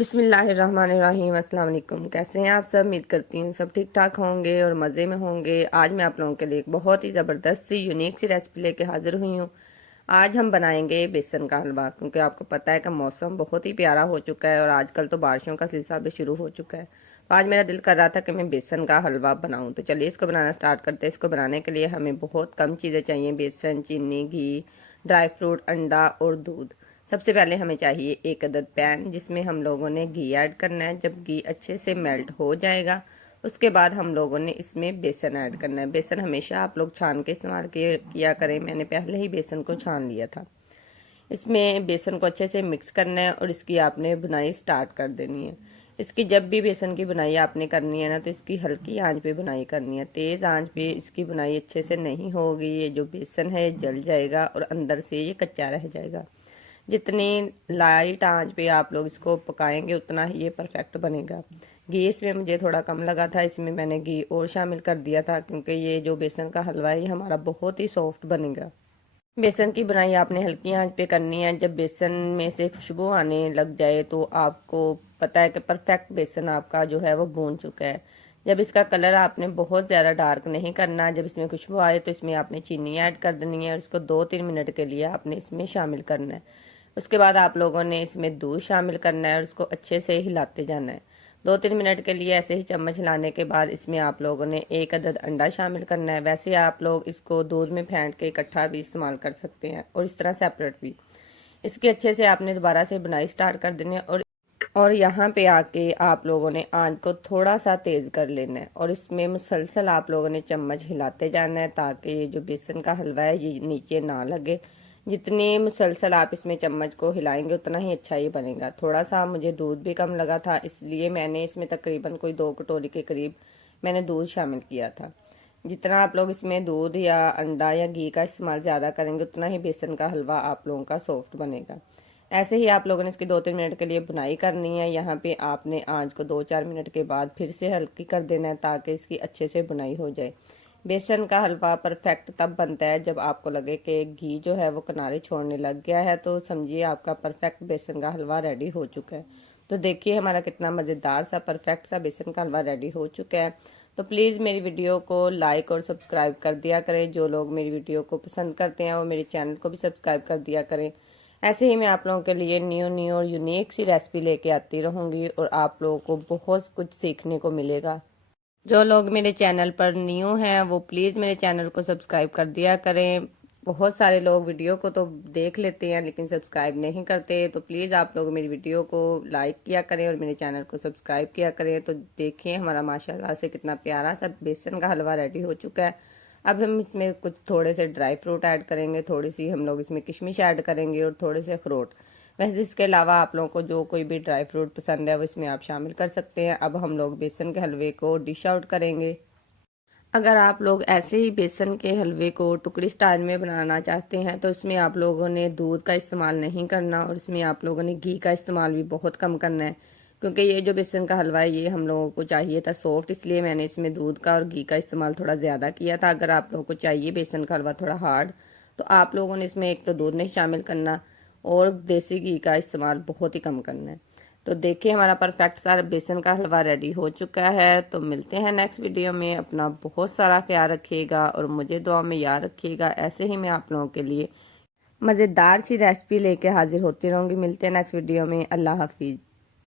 बिस्मिल्लाहिर्रहमानिर्रहीम। अस्सलाम वालेकुम। कैसे हैं आप सब? उम्मीद करती हूँ सब ठीक ठाक होंगे और मज़े में होंगे। आज मैं आप लोगों के लिए एक बहुत ही ज़बरदस्त सी यूनिक सी रेसिपी लेके हाज़िर हुई हूँ। आज हम बनाएंगे बेसन का हलवा, क्योंकि आपको पता है कि मौसम बहुत ही प्यारा हो चुका है और आजकल तो बारिशों का सिलसिला भी शुरू हो चुका है। तो आज मेरा दिल कर रहा था कि मैं बेसन का हलवा बनाऊँ। तो चलिए इसको बनाना स्टार्ट करते हैं। इसको बनाने के लिए हमें बहुत कम चीज़ें चाहिए: बेसन, चीनी, घी, ड्राई फ्रूट, अंडा और दूध। सबसे पहले हमें चाहिए एक अदद पैन, जिसमें हम लोगों ने घी ऐड करना है। जब घी अच्छे से मेल्ट हो जाएगा उसके बाद हम लोगों ने इसमें बेसन ऐड करना है। बेसन हमेशा आप लोग छान के इस्तेमाल किया करें। मैंने पहले ही बेसन को छान लिया था। इसमें बेसन को अच्छे से मिक्स करना है और इसकी आपने बुनाई स्टार्ट कर देनी है। इसकी जब भी बेसन की बुनाई आपने करनी है ना, तो इसकी हल्की आंच पे बुनाई करनी है। तेज़ आंच पे इसकी बुनाई अच्छे से नहीं होगी, ये जो बेसन है जल जाएगा और अंदर से ये कच्चा रह जाएगा। जितनी लाइट आंच पे आप लोग इसको पकाएंगे उतना ही ये परफेक्ट बनेगा। घी इसमें मुझे थोड़ा कम लगा था, इसमें मैंने घी और शामिल कर दिया था, क्योंकि ये जो बेसन का हलवा है ये हमारा बहुत ही सॉफ्ट बनेगा। बेसन की बुनाई आपने हल्की आंच पे करनी है। जब बेसन में से खुशबू आने लग जाए तो आपको पता है कि परफेक्ट बेसन आपका जो है वो भून चुका है। जब इसका कलर आपने बहुत ज़्यादा डार्क नहीं करना, जब इसमें खुशबू आए तो इसमें आपने चीनी ऐड कर देनी है और इसको 2-3 मिनट के लिए आपने इसमें शामिल करना है। उसके बाद आप लोगों ने इसमें दूध शामिल करना है और उसको अच्छे से हिलाते जाना है। 2-3 मिनट के लिए ऐसे ही चम्मच हिलाने के बाद इसमें आप लोगों ने एक अदद अंडा शामिल करना है। वैसे आप लोग इसको दूध में फेंट के इकट्ठा भी इस्तेमाल कर सकते हैं और इस तरह सेपरेट भी। इसकी अच्छे से आपने दोबारा से बुनाई स्टार्ट कर देनी है और यहाँ पे आके आप लोगों ने आंच को थोड़ा सा तेज़ कर लेना है और इसमें मुसलसल आप लोगों ने चम्मच हिलाते जाना है, ताकि ये जो बेसन का हलवा है ये नीचे ना लगे। जितने मुसलसल आप इसमें चम्मच को हिलाएंगे उतना ही अच्छा ये बनेगा। थोड़ा सा मुझे दूध भी कम लगा था, इसलिए मैंने इसमें तकरीबन कोई 2 कटोरी के करीब मैंने दूध शामिल किया था। जितना आप लोग इसमें दूध या अंडा या घी का इस्तेमाल ज़्यादा करेंगे उतना ही बेसन का हलवा आप लोगों का सॉफ्ट बनेगा। ऐसे ही आप लोगों ने इसकी 2-3 मिनट के लिए बुनाई करनी है। यहाँ पे आपने आंच को 2-4 मिनट के बाद फिर से हल्की कर देना है, ताकि इसकी अच्छे से बुनाई हो जाए। बेसन का हलवा परफेक्ट तब बनता है जब आपको लगे कि घी जो है वो किनारे छोड़ने लग गया है, तो समझिए आपका परफेक्ट बेसन का हलवा रेडी हो चुका है। तो देखिए हमारा कितना मज़ेदार सा परफेक्ट सा बेसन का हलवा रेडी हो चुका है। तो प्लीज़ मेरी वीडियो को लाइक और सब्सक्राइब कर दिया करें। जो लोग मेरी वीडियो को पसंद करते हैं वो मेरे चैनल को भी सब्सक्राइब कर दिया करें। ऐसे ही मैं आप लोगों के लिए न्यू न्यू और यूनिक सी रेसिपी लेके आती रहूँगी और आप लोगों को बहुत कुछ सीखने को मिलेगा। जो लोग मेरे चैनल पर न्यू हैं वो प्लीज़ मेरे चैनल को सब्सक्राइब कर दिया करें। बहुत सारे लोग वीडियो को तो देख लेते हैं लेकिन सब्सक्राइब नहीं करते, तो प्लीज़ आप लोग मेरी वीडियो को लाइक किया करें और मेरे चैनल को सब्सक्राइब किया करें। तो देखिए हमारा माशाल्लाह से कितना प्यारा सा बेसन का हलवा रेडी हो चुका है। अब हम इसमें कुछ थोड़े से ड्राई फ्रूट ऐड करेंगे, थोड़ी सी हम लोग इसमें किशमिश ऐड करेंगे और थोड़े से अखरोट। वैसे इसके अलावा आप लोगों को जो कोई भी ड्राई फ्रूट पसंद है वो इसमें आप शामिल कर सकते हैं। अब हम लोग बेसन के हलवे को डिश आउट करेंगे। अगर आप लोग ऐसे ही बेसन के हलवे को टुकड़ी स्टाइल में बनाना चाहते हैं तो इसमें आप लोगों ने दूध का इस्तेमाल नहीं करना और इसमें आप लोगों ने घी का इस्तेमाल भी बहुत कम करना है, क्योंकि ये जो बेसन का हलवा है ये हम लोगों को चाहिए था सॉफ्ट, इसलिए मैंने इसमें दूध का और घी का इस्तेमाल थोड़ा ज़्यादा किया था। अगर आप लोगों को चाहिए बेसन का हलवा थोड़ा हार्ड तो आप लोगों ने इसमें एक तो दूध नहीं शामिल करना और देसी घी का इस्तेमाल बहुत ही कम करना है। तो देखिए हमारा परफेक्ट सारा बेसन का हलवा रेडी हो चुका है। तो मिलते हैं नेक्स्ट वीडियो में। अपना बहुत सारा ख्याल रखिएगा और मुझे दुआ में याद रखिएगा। ऐसे ही मैं आप लोगों के लिए मज़ेदार सी रेसिपी लेके हाजिर होती रहूँगी। मिलते हैं नेक्स्ट वीडियो में। अल्लाह हाफिज़।